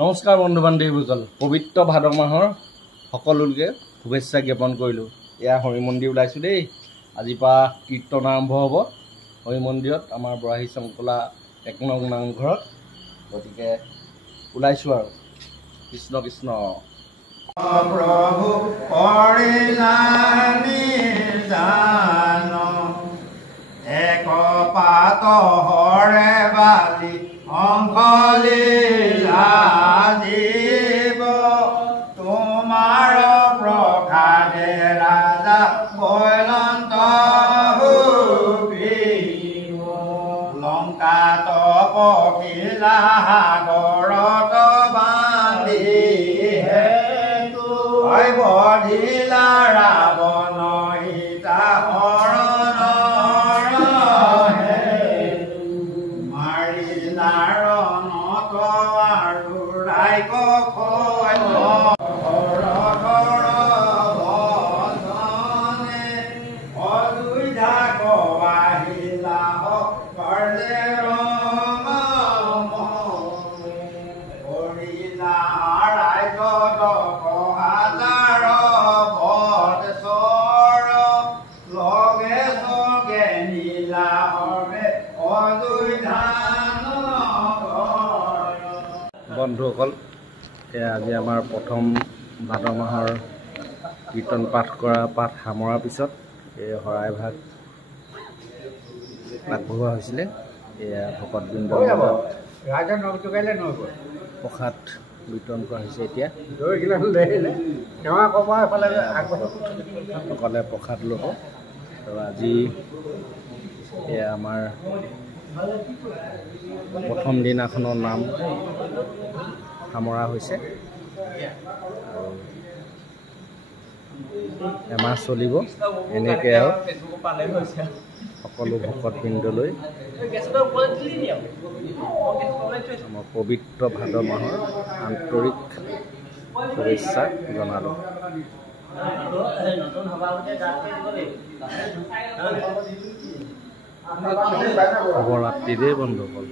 নমস্কাৰ বন্ধু বান্ধৱীসকল, পবিত্ৰ ভাদ মাহৰ সকলোকে শুভেচ্ছা জ্ঞাপন কৰিলোঁ। এয়া হৰি মন্দিৰ ওলাইছোঁ দেই। আজিৰ পৰা কীৰ্তন আৰম্ভ হ'ব হৰি মন্দিৰত, আমাৰ বৰাহী চংকলা 1 নং নামঘৰত। গতিকে ওলাইছোঁ আৰু কৃষ্ণ কৃষ্ণ। প্ৰভু কৰিলানি জান এক পাত হৰে বালি অংকলীলা জীৱ তোমাৰ প্ৰসাদে ৰাজা বৈলন্ত লংকাত পখিলা সাগৰত বান্ধি বধিলা ৰাৱণ সীতা হৰণ মাৰিলা ৰণত আৰু ৰাইক অযোধ্যা আহিলা কৰ্ণে কৰিলা ৰাইক বন্ধুসকল, এয়া আজি আমাৰ প্ৰথম ভাদ মাহৰ কীৰ্তন পাঠ কৰা পাঠ সামৰাৰ পিছত এই শৰাই ভাগ আগবঢ়োৱা হৈছিলে। এয়া ভকতবৃন্দ প্ৰসাদ বিতৰণ কৰা হৈছে। এতিয়া সকলে প্ৰসাদ ল'ব। আৰু আজি এয়া আমাৰ প্ৰথম দিনাখনৰ নাম সামৰা হৈছে আৰু এমাহ চলিব এনেকৈ। আৰু সকলো ভকতবৃন্দলৈ আমাৰ পবিত্ৰ ভাদ মাহৰ আন্তৰিক শুভেচ্ছা জনালোঁ। শুভৰাত্ৰি দেই বন্ধুসকল।